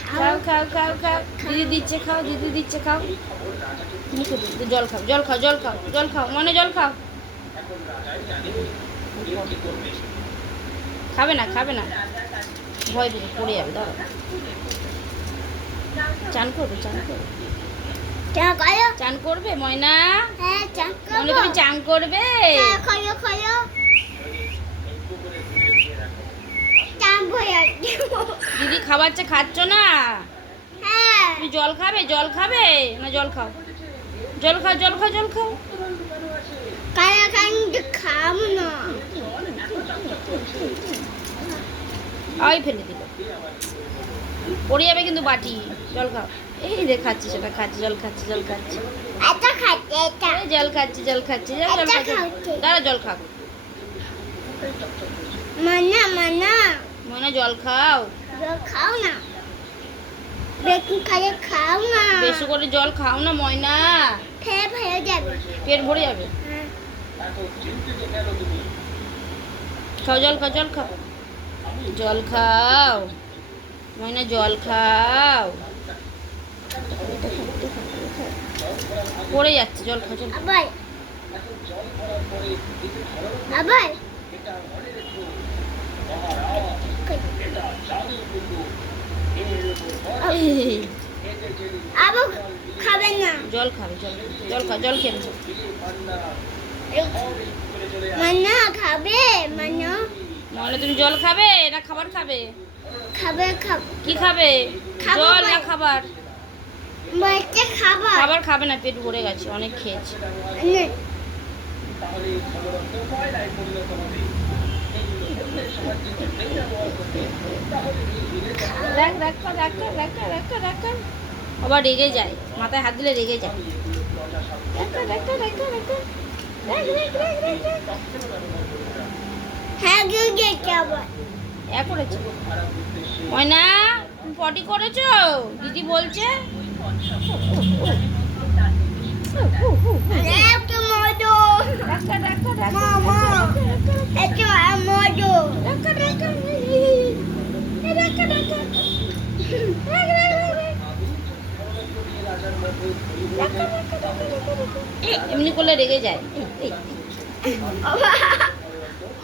খাও খাও খাও খাও, দিদি দিচ্ছে খাও, দিদি দিচ্ছে খাও। মুখে দিদি জল খাও, জল খাও, জল খাও, জল খাও, মনে জল খাও। খাবে না, খাবে না, ভয় দিদি পড়ে যাবে। দাঁড়াও, চান করবে, চান করবে, চান করবে ময়না? মনে তুমি চান করবে? দিদি খাবারটা খাচ্ছ না? তুমি জল খাবে, জল খাবে না? জল খাও, জল খাও, জল খাও, জল খাও। ওই ফেলে দিল, পড়ে যাবে কিন্তু বাটি। জল খাও। এই রে খাচ্ছি, সেটা খাচ্ছি, জল খাচ্ছি, জল খাচ্ছি, জল খাচ্ছি, জল খাচ্ছি, জল খাচ্ছি। দাঁড়া, জল খাও ময়না, জল খাও। বেশি করে জল খাও না ময়না, পেট ভরে যাবে। খাও, জল খাও, জল খাও, জল খাও ময়না, জল খাও। পড়ে যাচ্ছে, জল খাও, জল খাও। খাবেন না, জল খাবে, জল, জল খাও, জল খেয়ে নাও। মান্না খাবে, মান্না ময়না তুমি জল খাবে না খাবার খাবে? খাবে, কি খাবে? খাবো জল ভাই। না খাবার? বাচ্চা খাবার খাবার খাবে না, পেট ভরে গেছে, অনেক খেয়েছে। নে। রাখ, রাখ, রাখ, রাখ, রাখ, রাখ। আবার রেগে যায়, মাথায় হাত দিলে রেগে যায়। রাখ, রাখ, রাখ, রাখ, রাখ, রাখ, রাখ, রাখ, রাখ। হ্যাঁ গেছে আবার করেছে ময়না, তুমি পটি করেছো? দিদি বলছে। একটু মজো রাখা, রাখা, রাখা, মামা একটু মজো রাখা, রাখা, রাখা, রাখা। এমনি করলে রেগে যায়।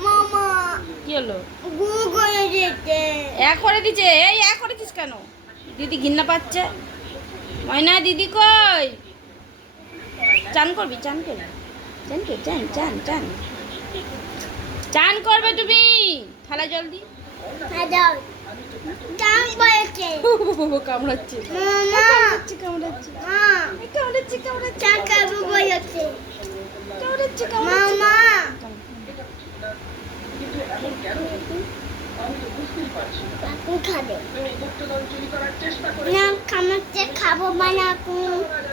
মামা কি হলো? গু করে দিতে করে দিচ্ছে। এই করেছিস কেন? দিদি ঘৃণা পাচ্ছে। ময়না, দিদি কই? চান করবি, চান করবি, চান কর, চান, চান, চান, চান করবে তুমি? থালা জল দি। দাও চান করেছে কামড়াচ্ছে, মামা কামড়াচ্ছে, কামড়াচ্ছে, কামড়াচ্ছে, কামড়াচ্ছে, চান খাবো বলেছে কামড়াচ্ছে, মামা খাবে না খামাচ্ছে খাবো বানাকু